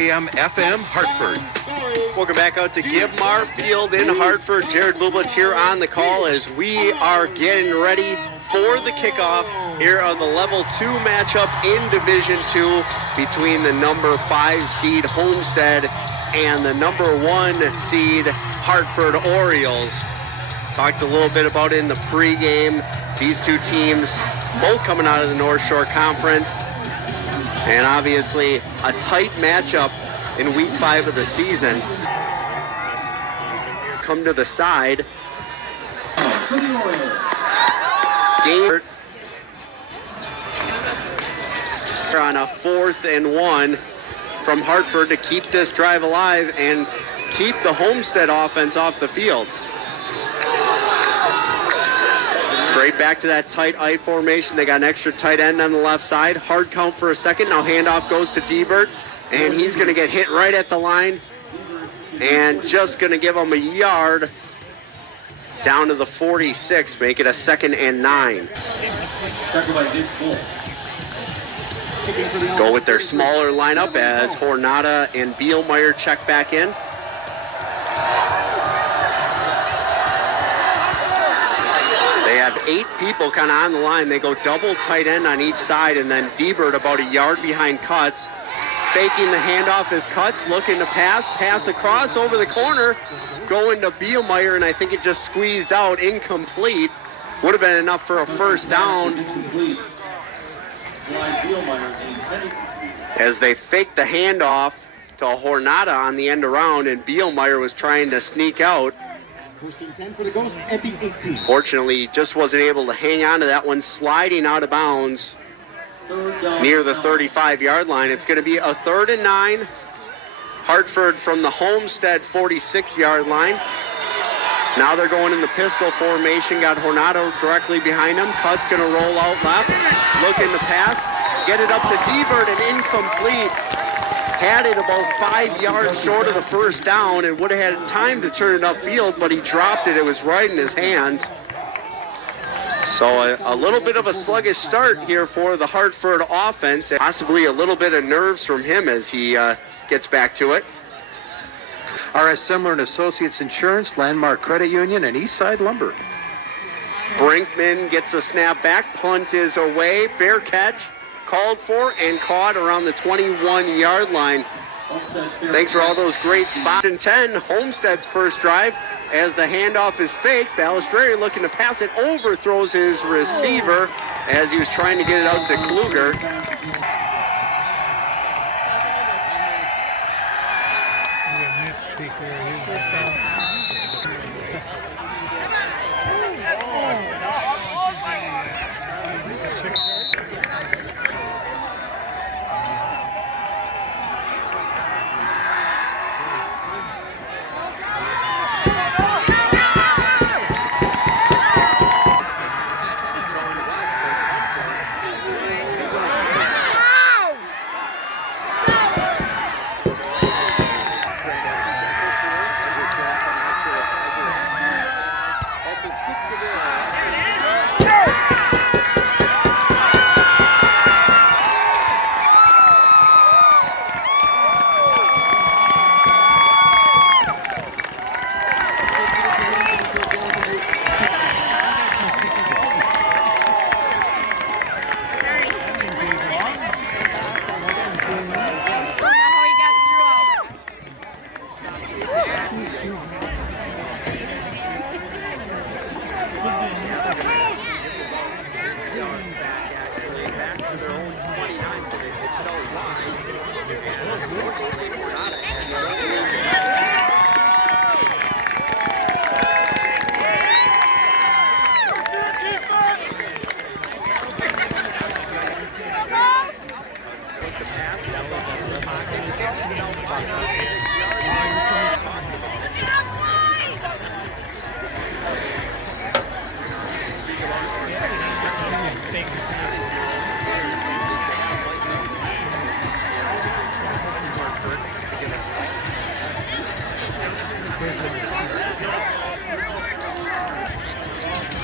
AM FM Hartford. Welcome back out to Gibmar Field in Hartford. Jared Bublitz here on the call as we are getting ready for the kickoff here of the Level 2 matchup in Division 2 between the number 5 seed Homestead and the number 1 seed Hartford Orioles. Talked a little bit about it in the pregame. These two teams both coming out of the North Shore Conference. And obviously a tight matchup in week 5 of the season. Come to the side. Game on a 4th and 1 from Hartford to keep this drive alive and keep the Homestead offense off the field. Straight back to that tight I formation. They got an extra tight end on the left side. Hard count for a second. Now handoff goes to Diebert, and he's going to get hit right at the line and just going to give him a yard down to the 46, make it a 2nd and 9. Go with their smaller lineup as Hornada and Bielmeyer check back in. They have 8 people kind of on the line. They go double tight end on each side, and then Diebert about a yard behind Cutts. Faking the handoff is Cutts, looking to pass across over the corner, going to Bielmeyer, and I think it just squeezed out, incomplete. Would have been enough for a first down. As they faked the handoff to Hornada on the end around, and Bielmeyer was trying to sneak out. First and 10 for the Ghosts at the 18. Fortunately, just wasn't able to hang on to that one, sliding out of bounds near the 35-yard line. It's going to be a 3rd and 9. Hartford from the Homestead 46-yard line. Now they're going in the pistol formation. Got Hornado directly behind him. Cut's going to roll out left. Looking to pass. Get it up to Diebert and incomplete. Had it about 5 yards short of the first down and would have had time to turn it upfield, but he dropped it. It was right in his hands. So a little bit of a sluggish start here for the Hartford offense. Possibly a little bit of nerves from him as he gets back to it. R.S. Semler and Associates Insurance, Landmark Credit Union, and Eastside Lumber. Brinkman gets a snap back. Punt is away. Fair catch. Called for and caught around the 21-yard line. Thanks for all those great spots. And 10, Homestead's first drive as the handoff is faked. Balistreri looking to pass it, overthrows his receiver as he was trying to get it out to Kluger.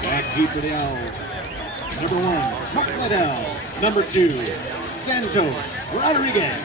Back deep for the Owls. Number 1, Mark Liddell. Number 2, Santos Rodriguez.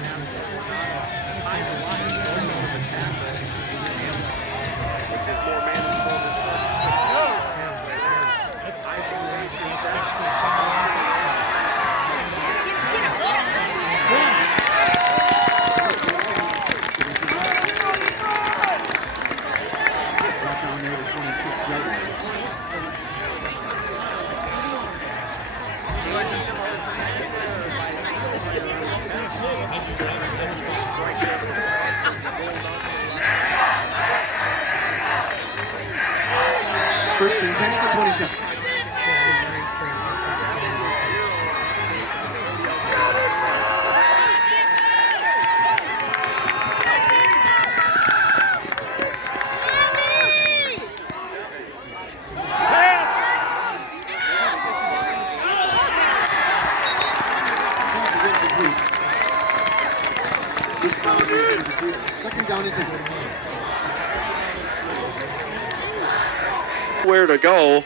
27. Second down and 10. Where to go.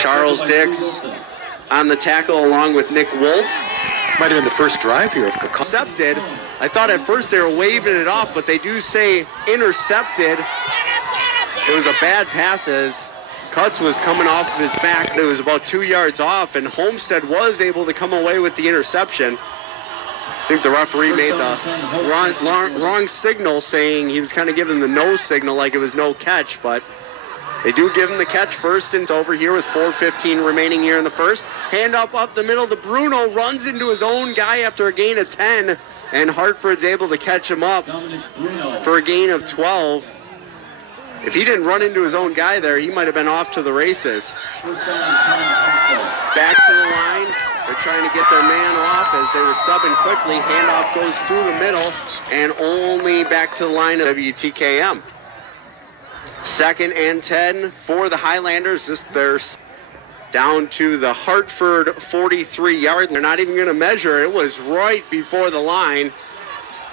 Charles Dix on the tackle along with Nick Wolt. Might have been the first drive here of Kaukauna. Intercepted. I thought at first they were waving it off, but they do say intercepted. It was a bad pass as Cutts was coming off of his back. It was about 2 yards off, and Homestead was able to come away with the interception. I think the referee made the wrong signal, saying he was kind of giving the no signal like it was no catch, but they do give him the catch first and it's over here with 4:15 remaining here in the first. Hand up the middle to Bruno, runs into his own guy after a gain of 10, and Hartford's able to catch him up for a gain of 12. If he didn't run into his own guy there, he might have been off to the races. Back to the line. They're trying to get their man off as they were subbing quickly. Handoff goes through the middle and only back to the line of WTKM. 2nd and 10 for the Highlanders. They're down to the Hartford 43-yard. They're not even going to measure. It was right before the line.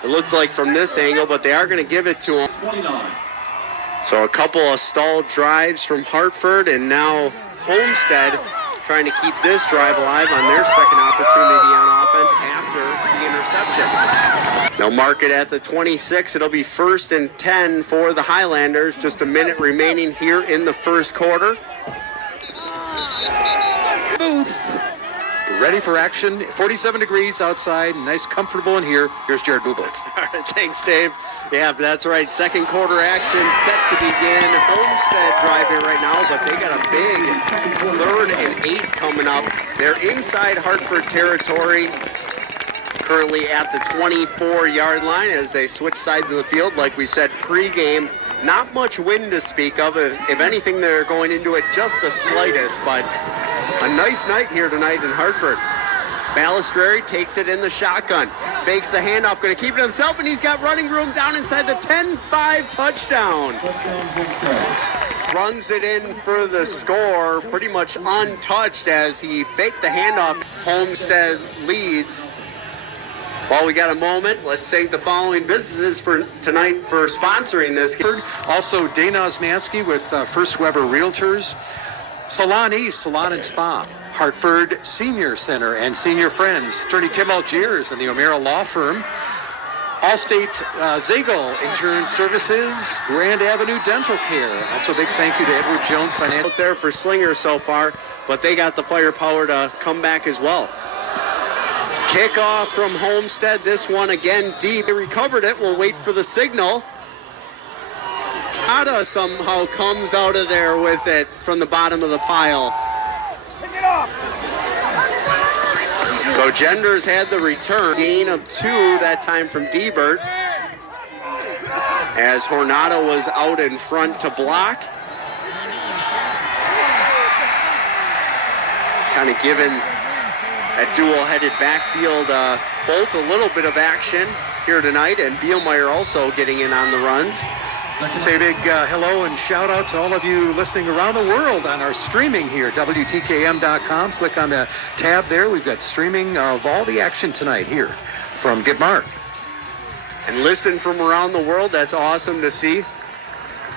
It looked like from this angle, but they are going to give it to them. 29. So a couple of stalled drives from Hartford, and now Homestead trying to keep this drive alive on their second opportunity on offense after the interception. They'll mark it at the 26. It'll be 1st and 10 for the Highlanders. Just a minute remaining here in the first quarter. Booth. Ready for action. 47 degrees outside. Nice, comfortable in here. Here's Jared Bublet. All right, thanks, Dave. Yeah, that's right. Second quarter action set to begin. Homestead driving right now, but they got a big 3rd and 8 coming up. They're inside Hartford territory, currently at the 24-yard line as they switch sides of the field. Like we said pregame, not much wind to speak of. If anything, they're going into it just the slightest, but a nice night here tonight in Hartford. Balistreri takes it in the shotgun, fakes the handoff, going to keep it himself, and he's got running room down inside the 10-5 touchdown. Runs it in for the score, pretty much untouched as he faked the handoff. Homestead leads. While we got a moment, let's thank the following businesses for tonight for sponsoring this. Also, Dana Osmanski with First Weber Realtors, Salon East, Salon and Spa, Hartford Senior Center and Senior Friends, Attorney Tim Algiers and the O'Meara Law Firm, Allstate Zagel Insurance Services, Grand Avenue Dental Care. Also a big thank you to Edward Jones Financial. Out there for Slinger so far, but they got the firepower to come back as well. Kickoff from Homestead, this one again deep. They recovered it, we'll wait for the signal. Ada somehow comes out of there with it from the bottom of the pile. So Genders had the return. Gain of 2 that time from Debert. As Hornado was out in front to block. Kind of given that dual-headed backfield both a little bit of action here tonight, and Bielmeyer also getting in on the runs. Say a big hello and shout out to all of you listening around the world on our streaming here, WTKM.com. Click on the tab there. We've got streaming of all the action tonight here from Gitmar. And listen from around the world. That's awesome to see.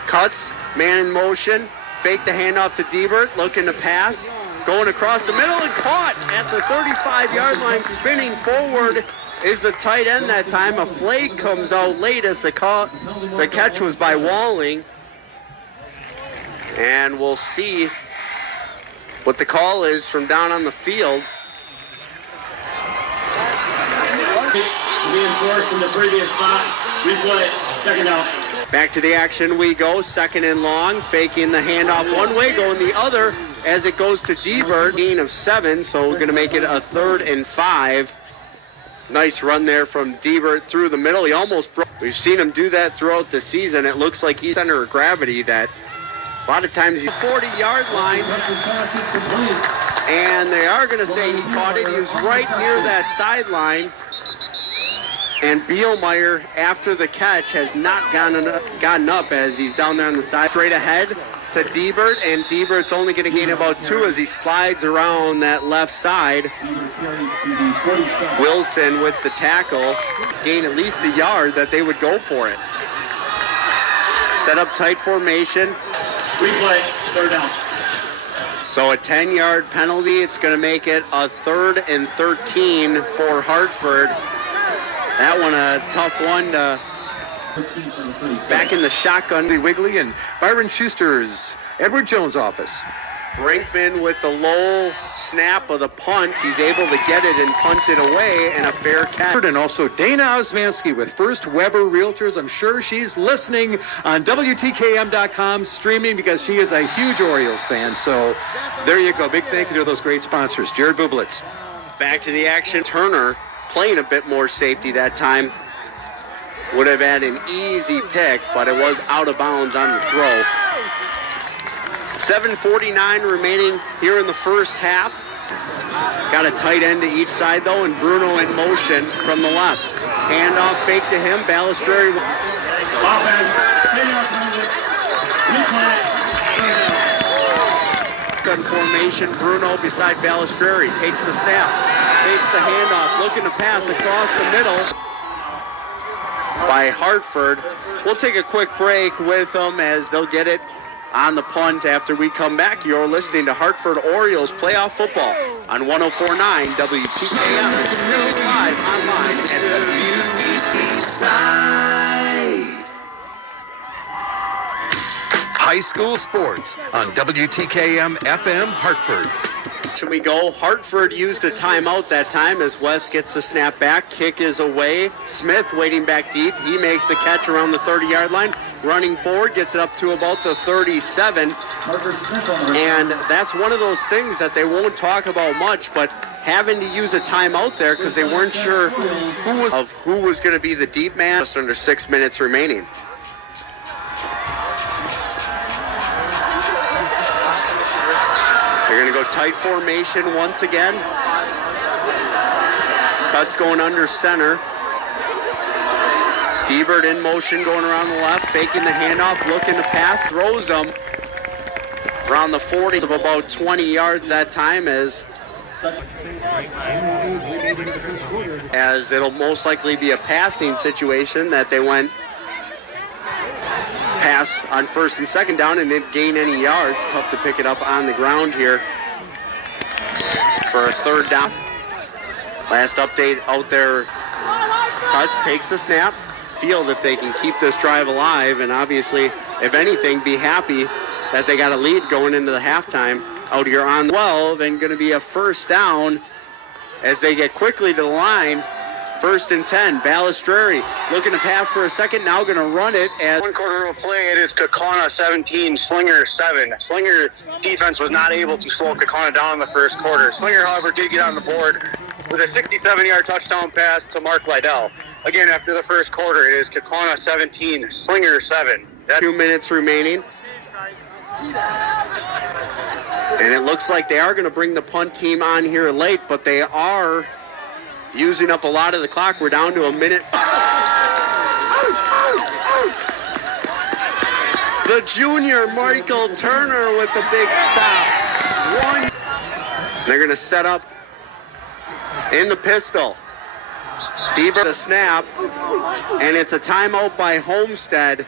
Cuts, man in motion, fake the handoff to Debert, looking to pass, going across the middle and caught at the 35-yard line, spinning forward. Is the tight end that time. A flag comes out late as the catch was by Walling. And we'll see what the call is from down on the field. Reinforced from the previous spot. Replay. Second down. Back to the action we go. 2nd and long. Faking the handoff one way, going the other as it goes to Debert. Gain of 7, so we're going to make it a 3rd and 5. Nice run there from Debert through the middle. He almost broke. We've seen him do that throughout the season. It looks like he's center of gravity that A lot of times he's 40-yard line, and they are going to say he caught it. He was right near that sideline, and Bielmeyer, after the catch, has not gotten up as he's down there on the side. Straight ahead to Diebert, and Diebert's only going to gain about 2 as he slides around that left side. Wilson with the tackle, gain at least a yard that they would go for it. Set up tight formation. Replay, third down. So a 10-yard penalty. It's going to make it a 3rd and 13 for Hartford. That one a tough one to back in the shotgun. Wiggly and Byron Schuster's Edward Jones' office. Brinkman with the low snap of the punt. He's able to get it and punt it away, and a fair catch. And also Dana Osmansky with First Weber Realtors. I'm sure she's listening on WTKM.com streaming because she is a huge Orioles fan. So there you go. Big thank you to those great sponsors. Jared Bublitz. Back to the action. Turner playing a bit more safety that time. Would have had an easy pick, but it was out of bounds on the throw. 7:49 remaining here in the first half. Got a tight end to each side though, and Bruno in motion from the left. Handoff fake to him. Balistreri. Gun formation. Bruno beside Balistreri. Takes the snap. Takes the handoff. Looking to pass across the middle by Hartford. We'll take a quick break with them as they'll get it on the punt after we come back. You're listening to Hartford Orioles playoff football on 104.9 WTKM. Live online at High school sports on WTKM FM Hartford. Should we go? Hartford used a timeout that time as West gets the snap back. Kick is away. Smith waiting back deep. He makes the catch around the 30-yard line. Running forward, gets it up to about the 37. And that's one of those things that they won't talk about much, but having to use a timeout there because they weren't sure who was going to be the deep man. Just under 6 minutes remaining. They're going to go tight formation once again. Cuts going under center. Diebert in motion going around the left, faking the handoff, looking to pass, throws them around the 40 of about 20 yards that time as it'll most likely be a passing situation that they went pass on 1st and 2nd down and didn't gain any yards. Tough to pick it up on the ground here for a 3rd down. Last update out there, Cuts takes the snap. Field if they can keep this drive alive, and obviously, if anything, be happy that they got a lead going into the halftime out here on 12, and going to be a 1st down as they get quickly to the line. 1st and 10. Balistreri looking to pass for a second, now going to run it. As 1 quarter of play, it is Kaukauna 17, Slinger 7. Slinger defense was not able to slow Kaukauna down in the 1st quarter. Slinger, however, did get on the board with a 67-yard touchdown pass to Mark Lydell. Again, after the 1st quarter, it is Kaukauna 17, Slinger 7. 2 minutes remaining. And it looks like they are going to bring the punt team on here late, but they are using up a lot of the clock. We're down to a minute. The junior, Michael Turner, with the big stop. They're going to set up in the pistol. Diebert the snap, and it's a timeout by Homestead.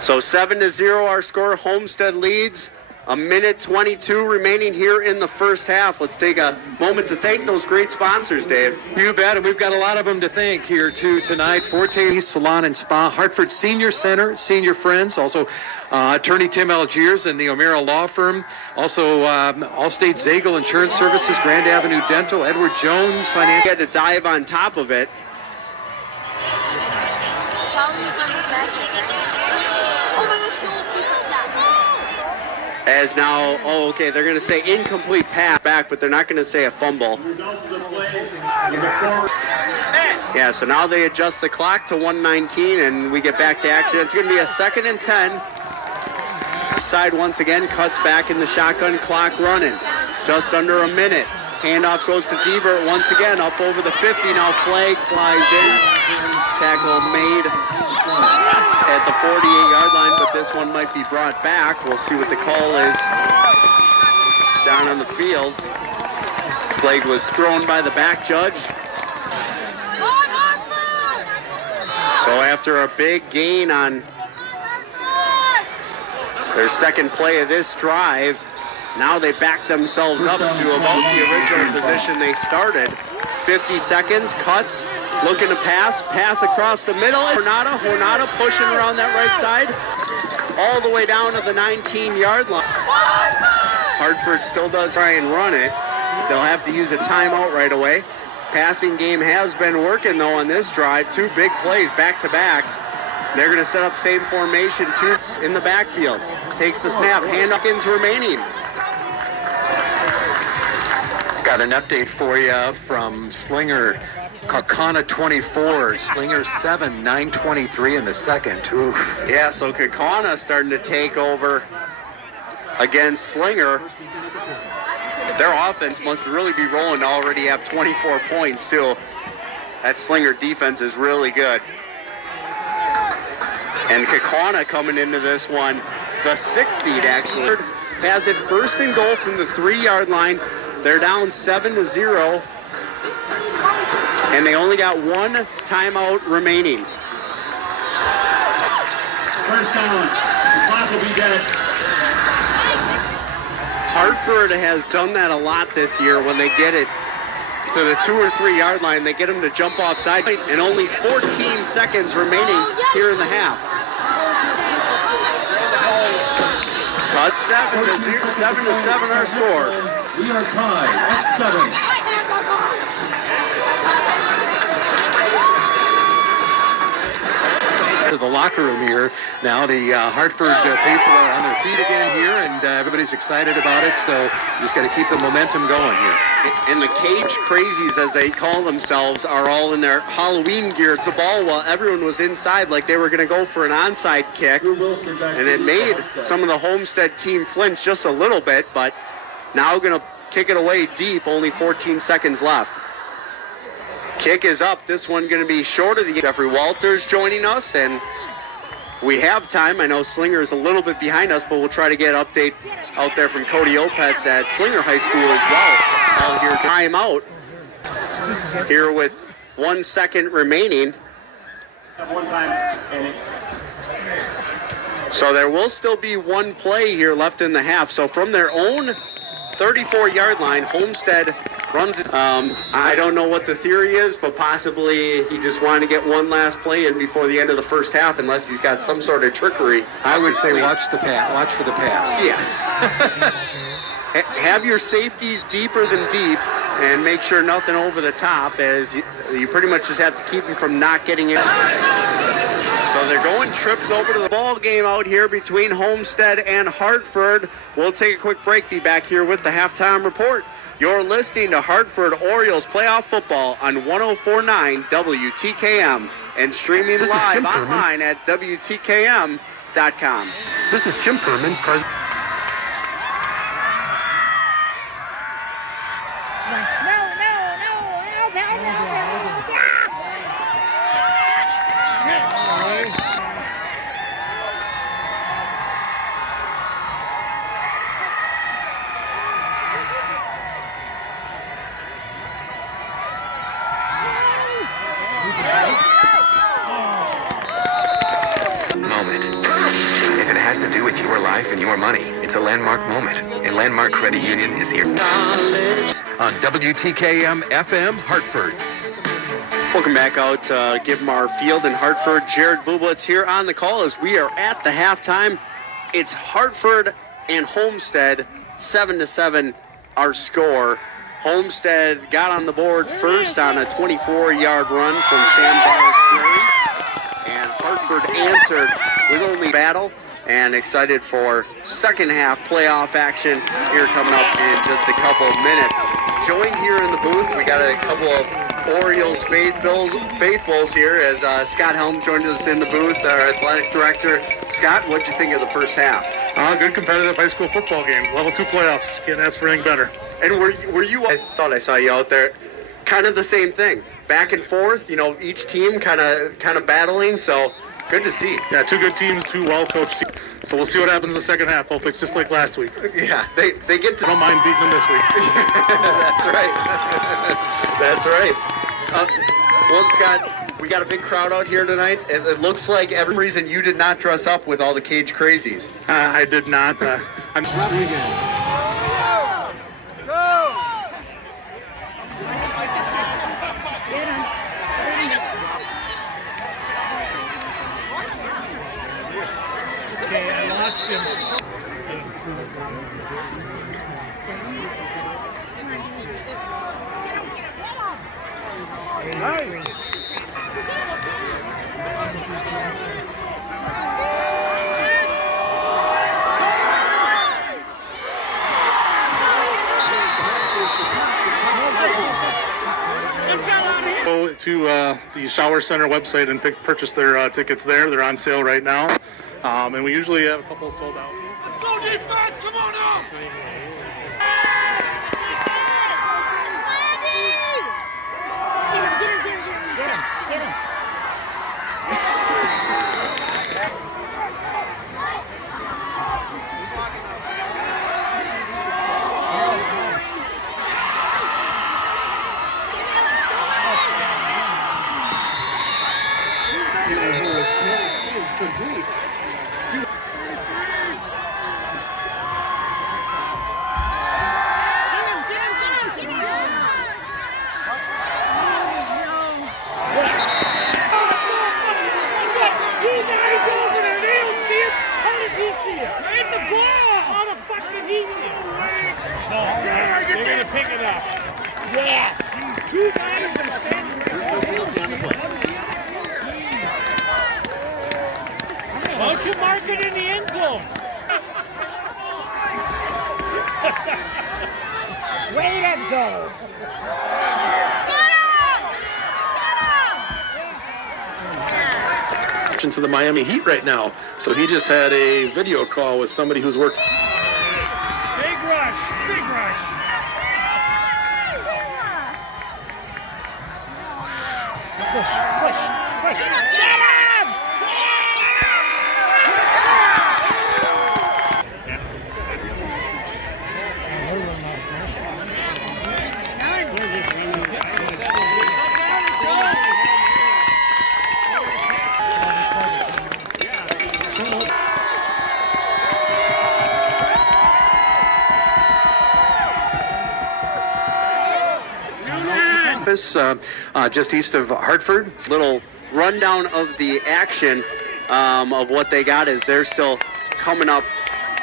So 7-0 our score. Homestead leads. A minute 22 remaining here in the first half. Let's take a moment to thank those great sponsors, Dave. You bet, and we've got a lot of them to thank here too tonight. Forte Salon and Spa, Hartford Senior Center, Senior Friends, also attorney Tim Algiers and the O'Meara Law Firm, also Allstate Zagel Insurance Services, Grand Avenue Dental, Edward Jones Financial. Had to dive on top of it. As now, they're going to say incomplete pass back, but they're not going to say a fumble. Yeah, so now they adjust the clock to 1:19, and we get back to action. It's going to be a 2nd and 10 side once again, cuts back in the shotgun, clock running. Just under a minute. Handoff goes to Diebert once again, up over the 50. Now flag flies in. Tackle made at the 48-yard line, but this one might be brought back. We'll see what the call is down on the field. Flag was thrown by the back judge. So after a big gain on their second play of this drive, now they back themselves up to about the original position they started. 50 seconds, cuts, looking to pass across the middle. Hornada pushing around that right side, all the way down to the 19-yard line. Hartford still does try and run it. They'll have to use a timeout right away. Passing game has been working, though, on this drive. Two big plays back-to-back. They're going to set up same formation, two in the backfield. Takes the snap, hand-seconds remaining. Got an update for you from Slinger. Kaukauna 24, Slinger 7, 9:23 in the second. Oof. Yeah, so Kaukauna starting to take over against Slinger. Their offense must really be rolling to already have 24 points, too. That Slinger defense is really good. And Kaukauna coming into this one, the 6th seed actually, has it first and goal from the 3-yard line. They're down 7-0, and they only got one timeout remaining. First down. The clock will be dead. Hartford has done that a lot this year when they get it to the 2 or 3 yard line. They get them to jump offside, and only 14 seconds remaining here in the half. Cut 7-7 our score. We are tied at 7. To the locker room here. Now the Hartford faithful are on their feet again here, and everybody's excited about it, so just got to keep the momentum going here. And the Cage Crazies, as they call themselves, are all in their Halloween gear. It's the ball while everyone was inside like they were going to go for an onside kick, and it made some of the Homestead team flinch just a little bit, but now going to kick it away deep, only 14 seconds left. Kick is up. This one going to be short of the Jeffrey Walters joining us, and we have time. I know Slinger is a little bit behind us, but we'll try to get an update out there from Cody Opetz at Slinger High School as well. I'll hear timeout here with 1 second remaining. One time, and So there will still be one play here left in the half. So from their own 34-yard line, Homestead runs it. I don't know what the theory is, but possibly he just wanted to get one last play in before the end of the first half, unless he's got some sort of trickery. I would say watch for the pass. Yeah. Have your safeties deeper than deep, and make sure nothing over the top, as you pretty much just have to keep them from not getting in. So they're going trips over to the ball game out here between Homestead and Hartford. We'll take a quick break, be back here with the halftime report. You're listening to Hartford Orioles playoff football on 104.9 WTKM and streaming live online at WTKM.com. This is Tim Perman, president. Moment. If it has to do with your life and your money, it's a landmark moment, and Landmark Credit Union is here. On WTKM FM Hartford. Welcome back out to Givmar Field in Hartford. Jared Bublitz here on the call as we are at the halftime. It's Hartford and Homestead, 7-7 our score. Homestead got on the board first on a 24-yard run from Sam Barnes-Ferry, and Hartford answered with only battle, and excited for second half playoff action here coming up in just a couple of minutes. Joined here in the booth, we got a couple of Orioles faithfuls here as Scott Helm joins us in the booth, our athletic director. Scott, what'd you think of the first half? Good competitive high school football game. Level 2 playoffs. Can't ask for anything better. And were you? I thought I saw you out there. Kind of the same thing, back and forth. You know, each team kind of battling. So good to see. Yeah, 2 good teams, 2 well-coached teams. So we'll see what happens in the second half. Hopefully it's just like last week. Yeah, they get to. I don't mind beating them this week. That's right. That's right. Well, Scott, we got a big crowd out here tonight. It looks like every reason you did not dress up with all the cage crazies. I did not. I'm Okay, I lost him. Go to the Shower Center website and purchase their tickets there. They're on sale right now. And we usually have a couple sold out. Let's go defense! Come on now! Get him. Complete. Pick it up. Yes. 2 guys are standing there. There's no penalty on the play. Why don't you mark it in the end zone? Way to go. To the Miami Heat right now. So he just had a video call with somebody who's working. Big rush. Big rush. Push. Get him! Just east of Hartford. Little rundown of the action of what they got is they're still coming up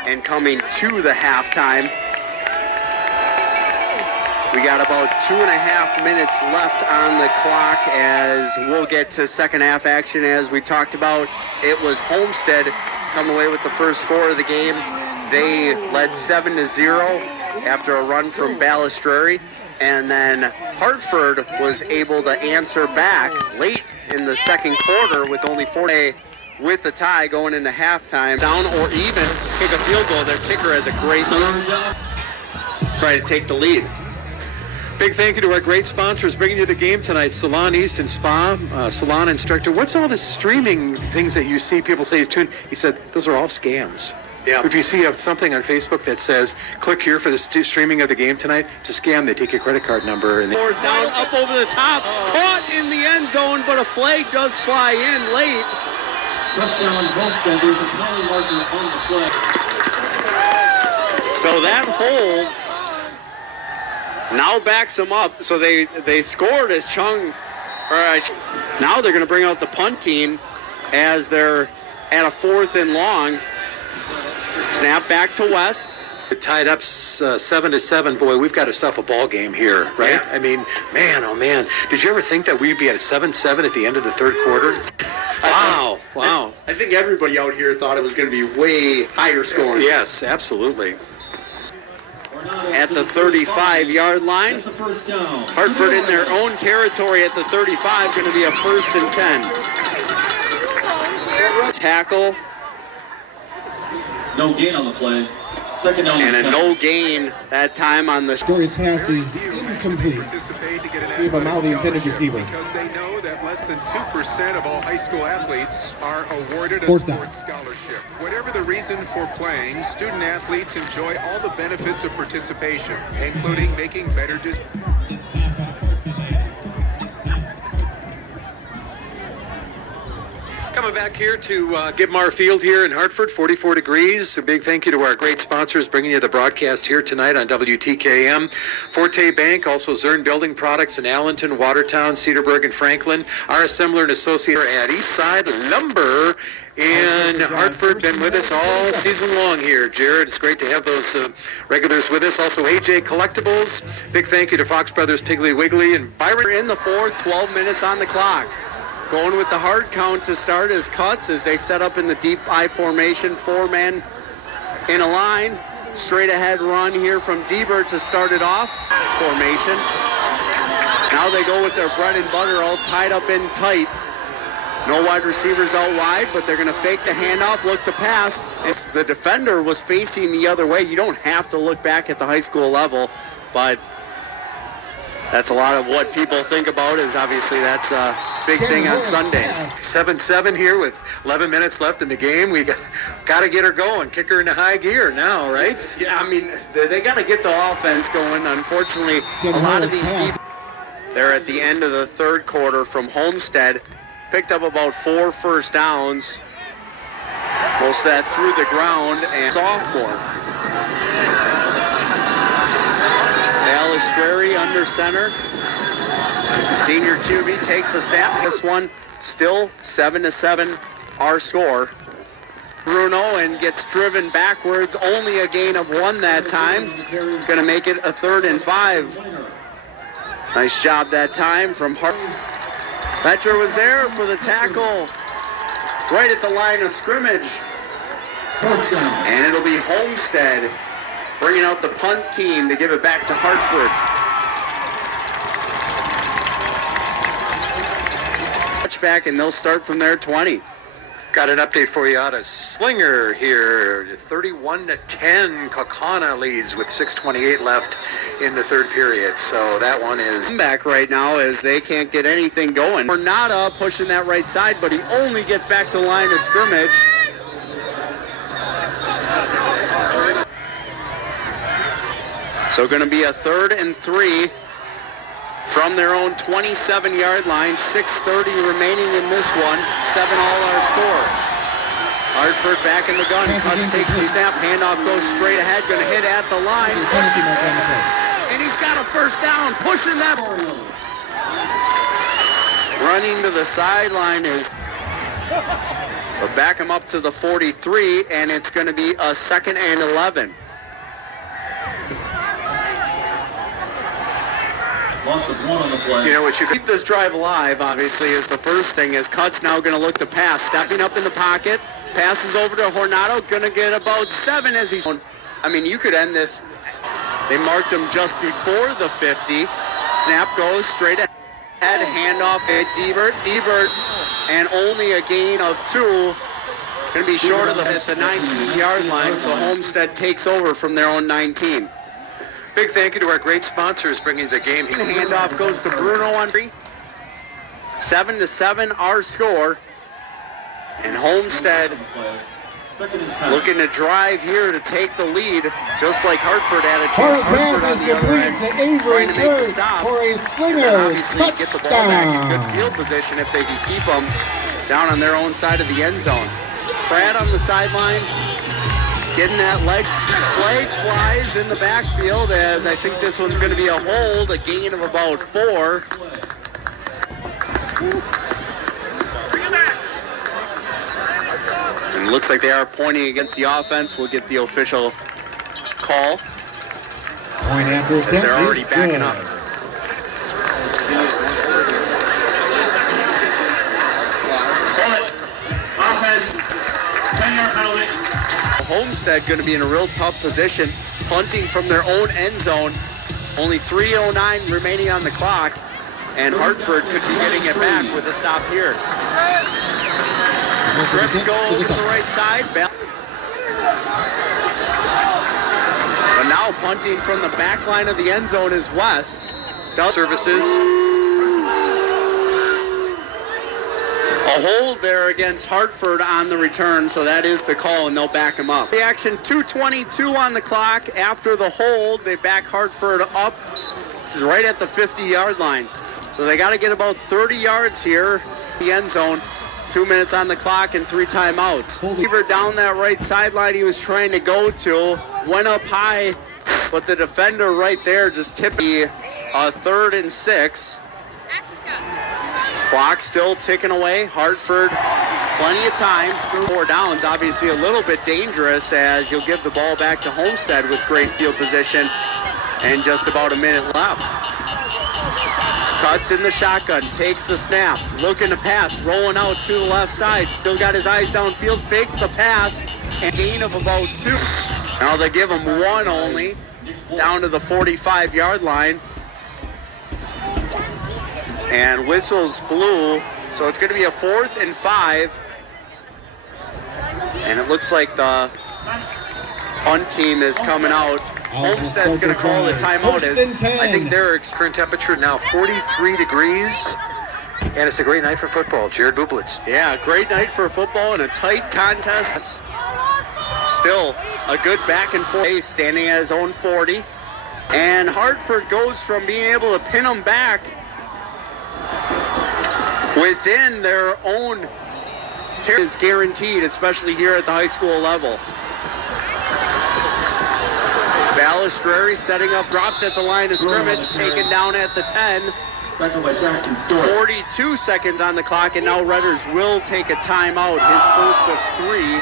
and coming to the halftime. We got about 2.5 minutes left on the clock as we'll get to second half action. As we talked about, it was Homestead coming away with the first score of the game. They led 7-0 after a run from Balustrade. And then Hartford was able to answer back late in the second quarter with only 4 with the tie going into halftime. Down or even, kick a field goal. Their kicker has a great try to take the lead. Big thank you to our great sponsors bringing you the game tonight. Salon East and Spa, salon instructor. What's all the streaming things that you see people say is tuned? He said, those are all scams. Yeah. If you see something on Facebook that says, click here for the streaming of the game tonight, it's a scam. They take your credit card number. And Fourth down, up over the top, caught in the end zone, but a flag does fly in late. Touchdown, Homestead. There's a penalty marker on the play. So that hold now backs them up. So they scored as Chung. Now they're going to bring out the punt team as they're at a 4th and long. Snap back to West. Tied up 7-7. Boy, we've got ourselves a ball game here, right? Yeah. I mean, man, oh man. Did you ever think that we'd be at a 7-7 at the end of the third quarter? Wow. I think everybody out here thought it was going to be way higher scoring. Yes, absolutely. At the 35-yard line. That's a first down. Hartford in their own territory at the 35, going to be a 1st and 10. Tackle. No gain on the play. Second down. And a no gain that time on the... Dorian's pass is incomplete. Gave him out the intended receiver. Because they know that less than 2% of all high school athletes are awarded a Fourth down. sports scholarship. Whatever the reason for playing, student athletes enjoy all the benefits of participation, including making better decisions. Coming back here to Gibmar Field here in Hartford, 44 degrees. A big thank you to our great sponsors bringing you the broadcast here tonight on WTKM. Forte Bank, also Zern Building Products in Allenton, Watertown, Cedarburg, and Franklin. Our assembler and associate at Eastside Lumber in Hartford. Been with us all season long here, Jared. It's great to have those regulars with us. Also, AJ Collectibles. Big thank you to Fox Brothers Piggly Wiggly and Byron. We're in the fourth, 12 minutes on the clock. Going with the hard count to start his cuts as they set up in the deep I formation. 4 men in a line. Straight ahead run here from Diebert to start it off. Formation. Now they go with their bread and butter all tied up in tight. No wide receivers out wide, but they're going to fake the handoff, look to pass. If the defender was facing the other way, you don't have to look back at the high school level, but that's a lot of what people think about is obviously that's a big thing on Sundays. 7-7 here with 11 minutes left in the game. We got to get her going. Kick her into high gear now, right? Yeah, I mean, they got to get the offense going. Unfortunately, a lot of these people, they're at the end of the third quarter from Homestead. Picked up about 4 first downs. Most of that through the ground and sophomore. Balistreri under center. Senior QB takes the snap. This one still 7-7 our score. Bruno and gets driven backwards. Only a gain of 1 that time. Going to make it a 3rd and 5. Nice job that time from Hart. Fetcher was there for the tackle right at the line of scrimmage. And it'll be Homestead bringing out the punt team to give it back to Hartford. Touchback, and they'll start from their 20. Got an update for you out of Slinger here. 31-10, Kaukauna leads with 6:28 left in the third period. So that one is back right now as they can't get anything going. Ornata pushing that right side, but he only gets back to the line of scrimmage. So going to be a 3rd and 3 from their own 27-yard line. 6:30 remaining in this one. 7 all our score. Hartford back in the gun. Cuts, takes the snap. Handoff goes straight ahead. Going to hit at the line. And he's got a first down. Pushing that. Running to the sideline is... So back him up to the 43, and it's going to be a 2nd and 11. Loss of 1 on the play. You know what you Keep this drive alive, obviously, is the first thing. As Cut's now going to look to pass. Stepping up in the pocket. Passes over to Hornato. Going to get about 7 as he's... I mean, you could end this. They marked him just before the 50. Snap goes straight ahead. Handoff at Diebert. Diebert, and only a gain of 2. Going to be short of the 19-yard line, so Homestead takes over from their own 19. Big thank you to our great sponsors bringing the game here. Handoff goes to Bruno on 3. 7-7 our score. And Homestead looking to drive here to take the lead, just like Hartford had a chance. Hartford pass is complete to Avery Kirk for a Slinger Get the ball back in good touchdown. field position if they can keep them down on their own side of the end zone. Pratt on the sideline, getting that leg. Flag flies in the backfield as I think this one's going to be a hold, a gain of about 4. And it looks like they are pointing against the offense. We'll get the official call. Point after attempt They're already is backing good. up. Offense, 10-yard penalty. Homestead going to be in a real tough position, punting from their own end zone. Only 3:09 remaining on the clock, and Hartford could be getting it back with a stop here. Trips go over to the right side. Now punting from the back line of the end zone is West. Services. A hold there against Hartford on the return, so that is the call, and they'll back him up. The action, 2:22 on the clock. After the hold, they back Hartford up. This is right at the 50-yard line. So they got to get about 30 yards here in the end zone. 2 minutes on the clock and 3 timeouts. Receiver down that right sideline he was trying to go to. Went up high, but the defender right there just tipped the 3rd and 6. Clock still ticking away. Hartford, plenty of time. 4 downs, obviously a little bit dangerous as you'll give the ball back to Homestead with great field position and just about a minute left. Cuts in the shotgun, takes the snap, looking to pass, rolling out to the left side. Still got his eyes downfield, fakes the pass, and gain of about 2. Now they give him 1 only, down to the 45-yard line. And whistles blew, so it's going to be a 4th and 5. And it looks like the punt team is coming out. Homestead's going to call the timeout. I think their current temperature now 43 degrees. And it's a great night for football. Jared Bublitz. Yeah, great night for football and a tight contest. Still a good back and forth, standing at his own 40. And Hartford goes from being able to pin them back within their own territory is guaranteed, especially here at the high school level. Balistreri setting up, dropped at the line of scrimmage, taken down at the 10. 42 seconds on the clock, and now Redders will take a timeout, his first of 3.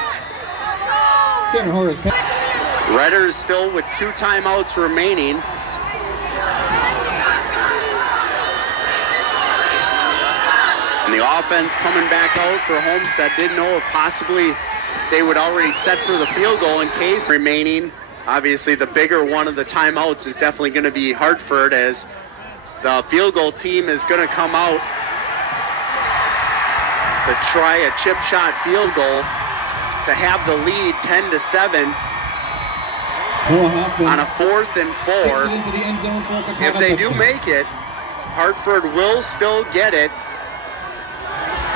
Redders still with 2 timeouts remaining. And the offense coming back out for Homestead. Didn't know if possibly they would already set for the field goal in case remaining. Obviously, the bigger one of the timeouts is definitely going to be Hartford, as the field goal team is going to come out to try a chip shot field goal to have the lead 10-7 on a 4th and 4. If they do make it, Hartford will still get it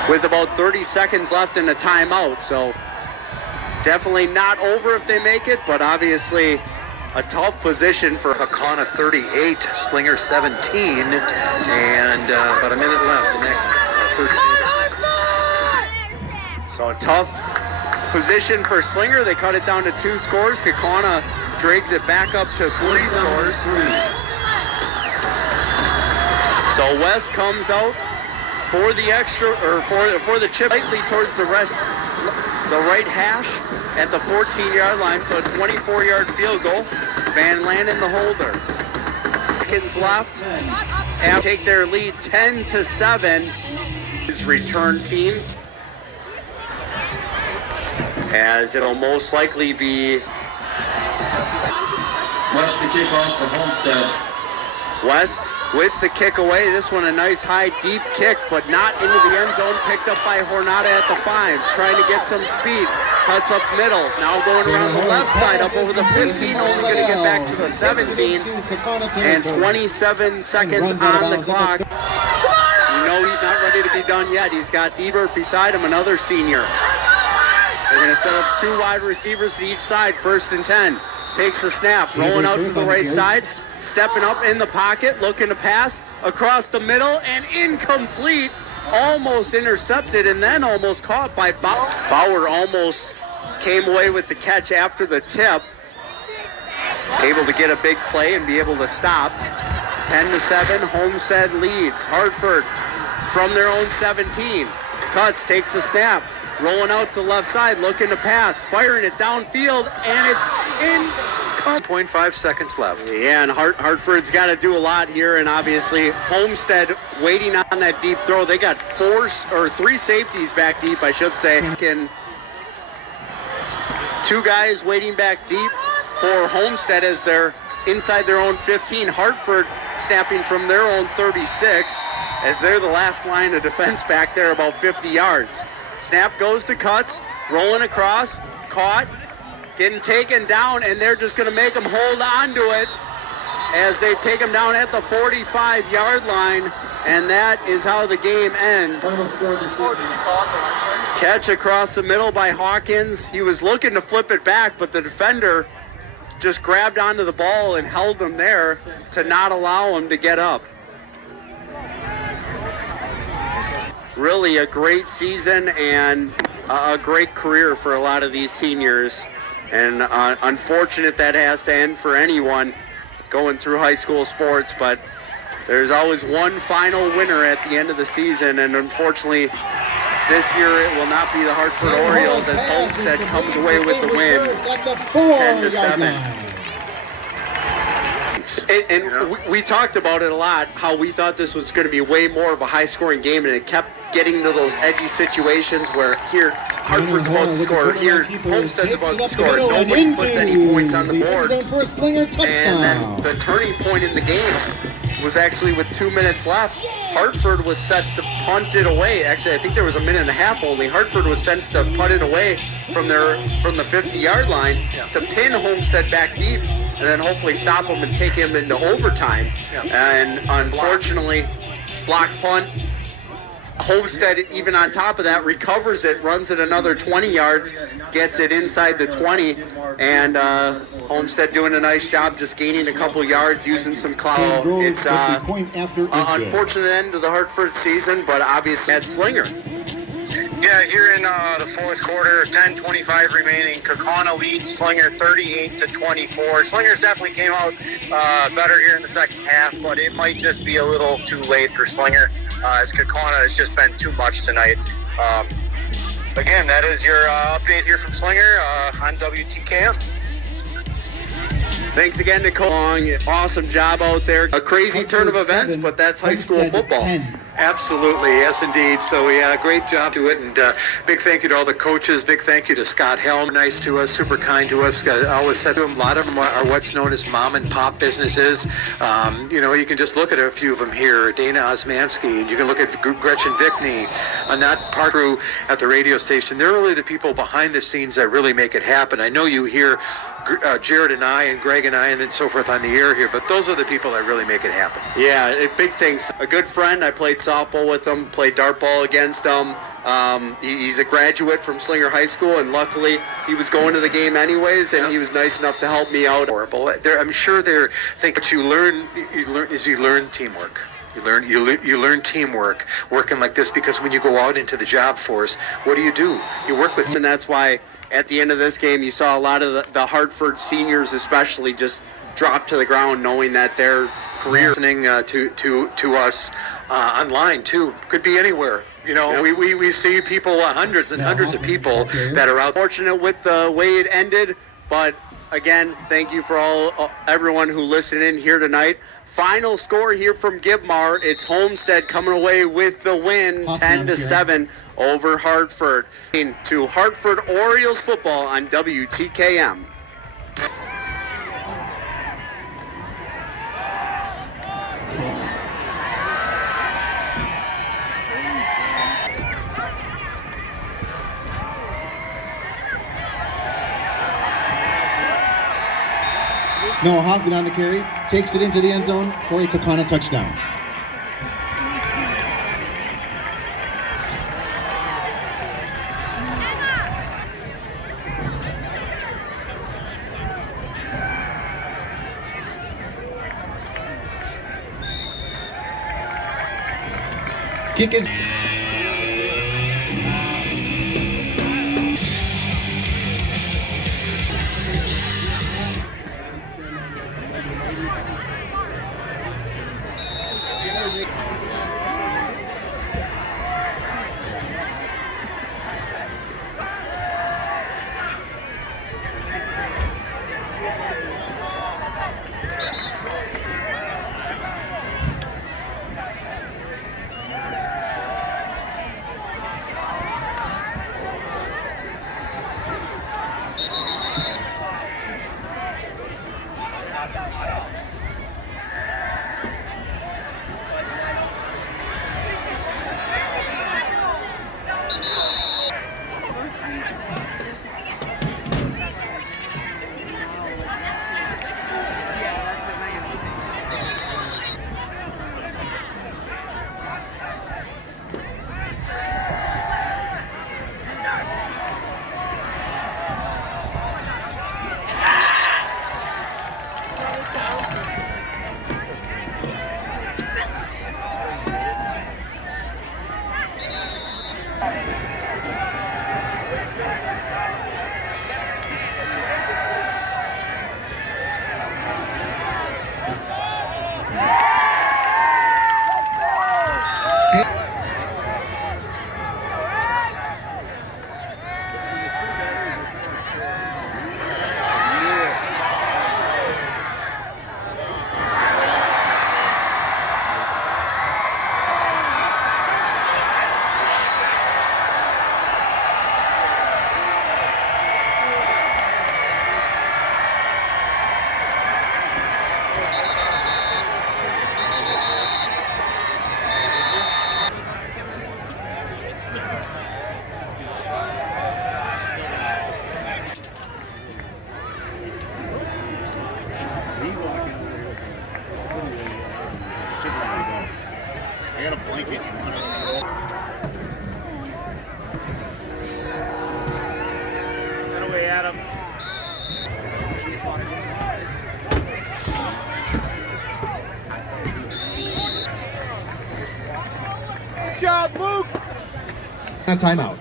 with about 30 seconds left in the timeout. So definitely not over if they make it, but obviously a tough position for Kaukauna 38, Slinger 17, and about a minute left in that third quarter. So a tough position for Slinger. They cut it down to 2 scores. Kaukauna drags it back up to 3 scores. So West comes out for the extra, or for the chip, slightly towards the right hash at the 14-yard line, so a 24-yard field goal. Van Landen the holder. Seconds left, and take their lead 10-7. His return team, as it'll most likely be West the kickoff for Homestead. West with the kick away. This one a nice high deep kick, but not into the end zone. Picked up by Hornada at the 5, trying to get some speed. Cuts up middle, now going around the left side, up over the 15, only going to get back to the 17. And 27 seconds on the clock. You know he's not ready to be done yet. He's got Ebert beside him, another senior. They're going to set up 2 wide receivers to each side, 1st and 10. Takes the snap, rolling out to the right side. Stepping up in the pocket, looking to pass across the middle, and incomplete. Almost intercepted and then almost caught by Bauer. Bauer almost came away with the catch after the tip. Able to get a big play and be able to stop. 10-7, Homestead leads. Hartford from their own 17. Cuts, takes the snap. Rolling out to the left side, looking to pass. Firing it downfield, and it's in. 0.5 seconds left. Yeah, and Hartford's got to do a lot here, and obviously Homestead waiting on that deep throw. They got 3 safeties back deep, I should say. And 2 guys waiting back deep for Homestead as they're inside their own 15. Hartford snapping from their own 36 as they're the last line of defense back there, about 50 yards. Snap goes to Cuts, rolling across, caught, getting taken down, and they're just going to make him hold on to it as they take him down at the 45-yard line, and that is how the game ends. Catch across the middle by Hawkins. He was looking to flip it back, but the defender just grabbed onto the ball and held him there to not allow him to get up. Really a great season and a great career for a lot of these seniors, and unfortunate that has to end for anyone going through high school sports, but there's always one final winner at the end of the season, and unfortunately this year it will not be the Hartford Orioles as Homestead comes away with the win, 10-7. And we talked about it a lot, how we thought this was going to be way more of a high-scoring game, and it kept getting to those edgy situations where here Hartford's about to score, here Homestead's about to score, nobody puts any points on the board. For a Slinger touchdown. And then the turning point in the game was actually with 2 minutes left. Hartford was set to punt it away. Actually, I think there was a minute and a half only. Hartford was sent to punt it away from the 50-yard line to pin Homestead back deep, and then hopefully stop him and take him into overtime. And unfortunately, block punt. Homestead, even on top of that, recovers it, runs it another 20 yards, gets it inside the 20, and Homestead doing a nice job just gaining a couple yards, using some clout. It's an unfortunate end to the Hartford season, but obviously at Slinger. Yeah, here in the fourth quarter, 10:25 remaining, Kaukauna leads Slinger 38-24. Slingers definitely came out better here in the second half, but it might just be a little too late for Slinger, as Kaukauna has just been too much tonight. Again, that is your update here from Slinger on WTKM. Thanks again to Long. Awesome job out there. A crazy turn of events, but that's high school football. 10. Absolutely, yes indeed. So yeah, great job to it, and big thank you to all the coaches. Big thank you to Scott Helm, nice to us, super kind to us. I always said to him, a lot of them are what's known as mom and pop businesses. You can just look at a few of them here. Dana Osmansky, and you can look at Gretchen Vickney, that part crew at the radio station. They're really the people behind the scenes that really make it happen. I know you hear Jared and I and Greg and I and so forth on the air here, but those are the people that really make it happen. Yeah, big things. A good friend. I played softball with him, played dart ball against him. He's a graduate from Slinger High School, and luckily he was going to the game anyways, and he was nice enough to help me out. I'm sure they're thinking what you learn teamwork. You learn teamwork working like this, because when you go out into the job force, what do? You work with, and that's why at the end of this game you saw a lot of the Hartford seniors especially just drop to the ground, knowing that their career listening to us online too, could be anywhere. We see people, hundreds and hundreds of people that are out. Fortunate with the way it ended, but again, thank you for everyone who listened in here tonight. Final score here from Gibmar. It's Homestead coming away with the win, 10-7 over Hartford. To Hartford Orioles football on WTKM. Noah Hoffman on the carry, takes it into the end zone for a Kaukauna touchdown. Kick is... A timeout.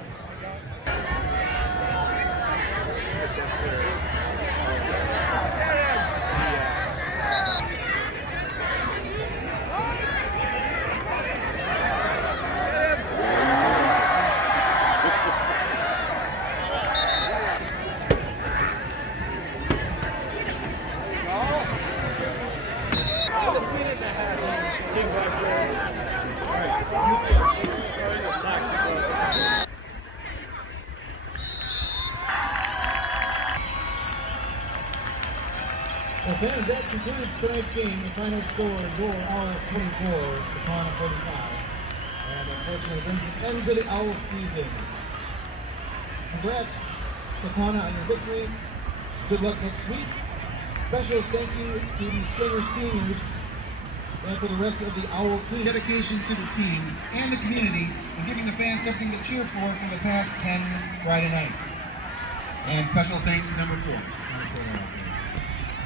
Well, fans, that concludes tonight's game. The final score, your Owls 24, Kaukauna 45. And unfortunately, brings an end to the Owl season. Congrats, Kaukauna, on your victory. Good luck next week. Special thank you to the Slinger seniors and for the rest of the Owl team. Dedication to the team and the community and giving the fans something to cheer for the past 10 Friday nights. And special thanks to number 4.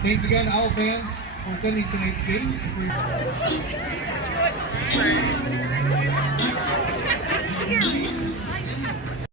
Thanks again, Owl fans, for attending tonight's game. And for